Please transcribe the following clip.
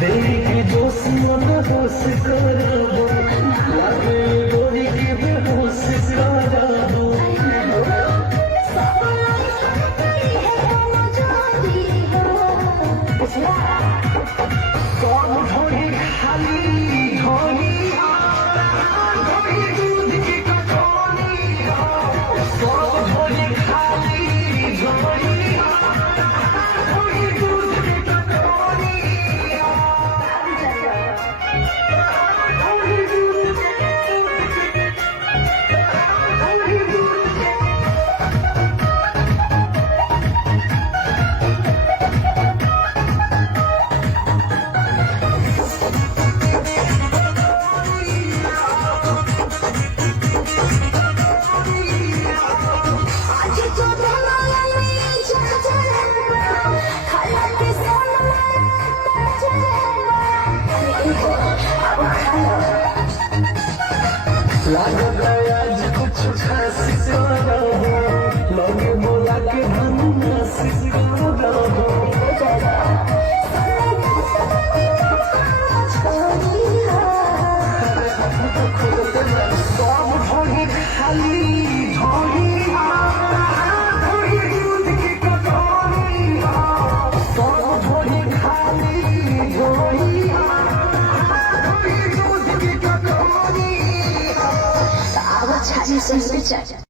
देवी के जोश मन होश कराबो लागे गोरी के बेहोश कराबो कौन ढोली खाली ढोली ढोली दूध की कटोरी कौन ढोली खाली ढोली ढोली दूध की कटोरी ढोली दूध ढोली दूध लागता आज कुछ खास कराबो लगे बोला के धन्नास कराबो सब ढोली खाली ढोली ढोली दूध की कटोरी सब ढोली खाली ढोली ढोली दूध की कटोरी 茶叶生生